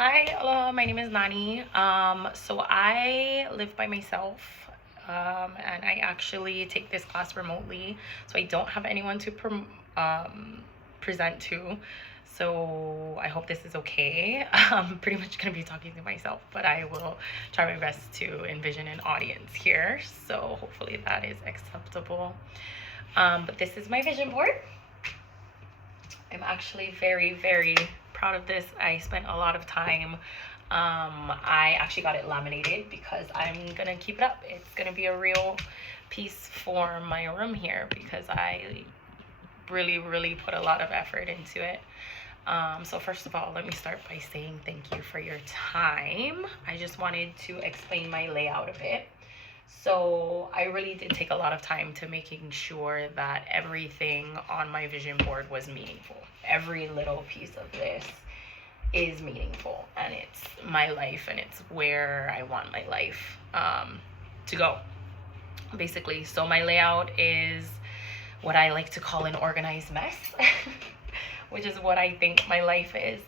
Hi, hello, my name is Nani. So I live by myself, and I actually take this class remotely, so I don't have anyone to present to. So I hope this is okay. I'm pretty much gonna be talking to myself, but I will try my best to envision an audience here. So hopefully that is acceptable. But this is my vision board. I'm actually very, very proud of this. I spent a lot of time. I actually got it laminated because I'm gonna keep it up. It's gonna be a real piece for my room here because I really, really put a lot of effort into it. So first of all, let me start by saying thank you for your time. I just wanted to explain my layout a bit. So I really did take a lot of time to making sure that everything on my vision board was meaningful. Every little piece of this is meaningful, and it's my life, and it's where I want my life to go, basically. So my layout is what I like to call an organized mess, which is what I think my life is.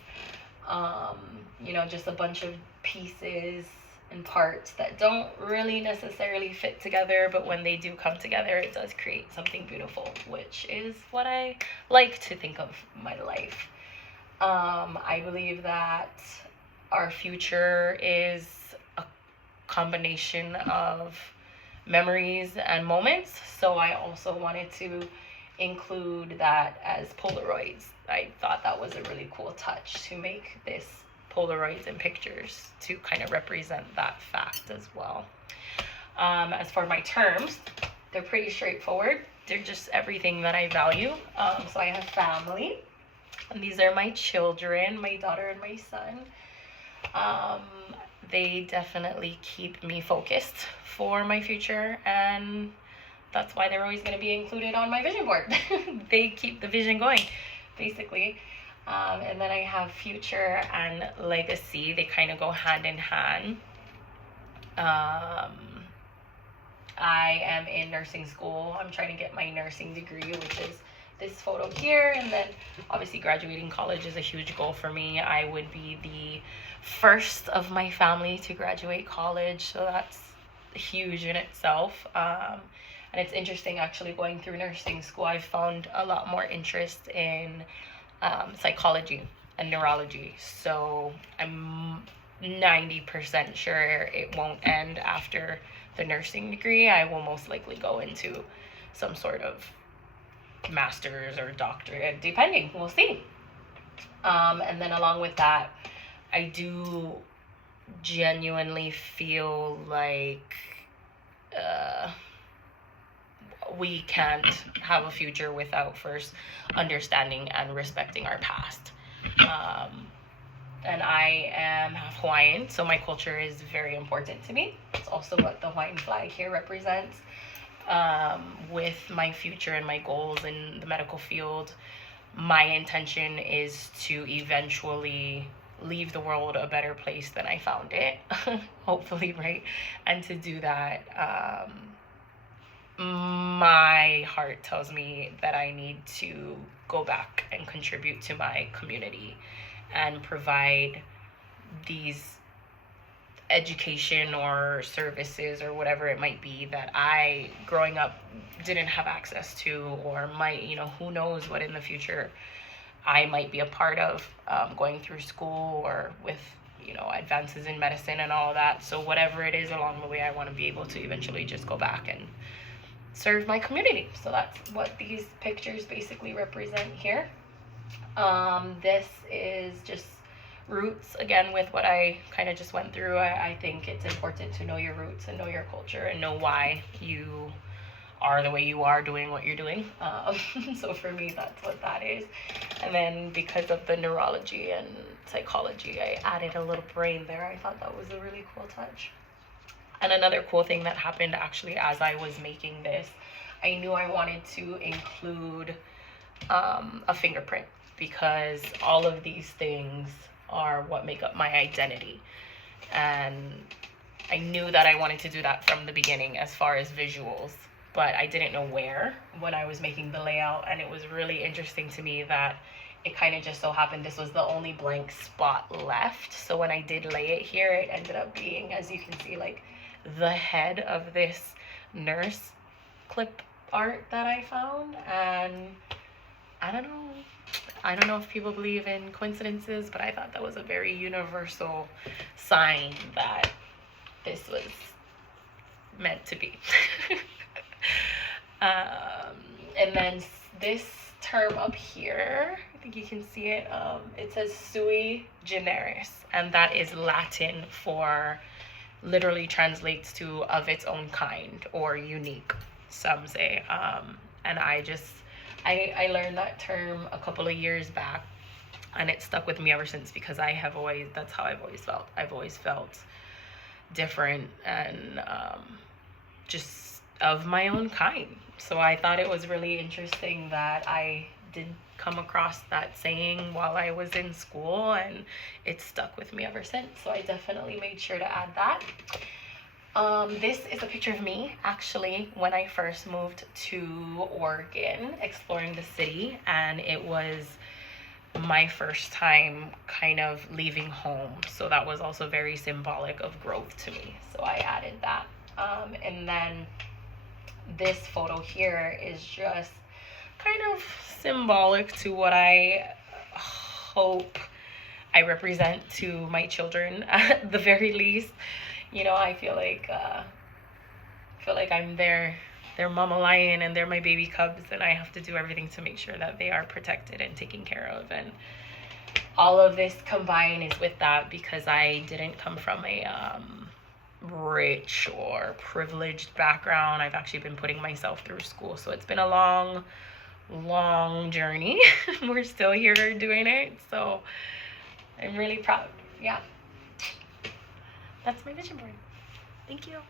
Just a bunch of pieces and parts that don't really necessarily fit together, but when they do come together, it does create something beautiful, which is what I like to think of my life. I believe that our future is a combination of memories and moments, so I also wanted to include that as Polaroids. I thought that was a really cool touch to make this Polaroids and pictures to kind of represent that fact as well. As for my terms, they're pretty straightforward. They're just everything that I value. So I have family, and these are my children, my daughter and my son. They definitely keep me focused for my future, and that's why they're always going to be included on my vision board. They keep the vision going, basically. And then I have future and legacy. They kind of go hand in hand. I am in nursing school. I'm trying to get my nursing degree, which is this photo here. And then obviously graduating college is a huge goal for me. I would be the first of my family to graduate college, so that's huge in itself. And it's interesting, actually, going through nursing school, I've found a lot more interest in psychology and neurology. So I'm 90% sure it won't end after the nursing degree. I will most likely go into some sort of master's or doctorate, depending. We'll see. And then along with that, I do genuinely feel like we can't have a future without first understanding and respecting our past. And I am half Hawaiian, so my culture is very important to me. It's also what the Hawaiian flag here represents. With my future and my goals in the medical field, my intention is to eventually leave the world a better place than I found it, hopefully, right? And to do that, my heart tells me that I need to go back and contribute to my community and provide these education or services or whatever it might be that I, growing up, didn't have access to, or might, who knows what in the future I might be a part of, going through school or with, advances in medicine and all of that. So whatever it is along the way, I want to be able to eventually just go back and serve my community. So that's what these pictures basically represent here. This is just roots, again, with what I kind of just went through. I think it's important to know your roots and know your culture and know why you are the way you are doing what you're doing. So for me, that's what that is. And then because of the neurology and psychology, I added a little brain there. I thought that was a really cool touch. And another cool thing that happened actually as I was making this, I knew I wanted to include a fingerprint, because all of these things are what make up my identity. And I knew that I wanted to do that from the beginning as far as visuals, but I didn't know where when I was making the layout. And it was really interesting to me that it kind of just so happened this was the only blank spot left. So when I did lay it here, it ended up being, as you can see, like the head of this nurse clip art that I found. And I don't know. I don't know if people believe in coincidences, but I thought that was a very universal sign that this was meant to be. And then this term up here, I think you can see it. It says sui generis, and that is Latin for, literally translates to of its own kind or unique, some say. And I learned that term a couple of years back, and it stuck with me ever since, because that's how I've always felt. I've always felt different and just of my own kind. So I thought it was really interesting that I did come across that saying while I was in school, and it stuck with me ever since. So I definitely made sure to add that. This is a picture of me actually when I first moved to Oregon, exploring the city, and it was my first time kind of leaving home. So that was also very symbolic of growth to me. So I added that. And then this photo here is just kind of symbolic to what I hope I represent to my children at the very least. You know, I feel like I'm their mama lion and they're my baby cubs, and I have to do everything to make sure that they are protected and taken care of. And all of this combined is with that, because I didn't come from a rich or privileged background. I've actually been putting myself through school, so it's been a long journey. We're still here doing it, so I'm really proud. Yeah, that's my vision board. Thank you.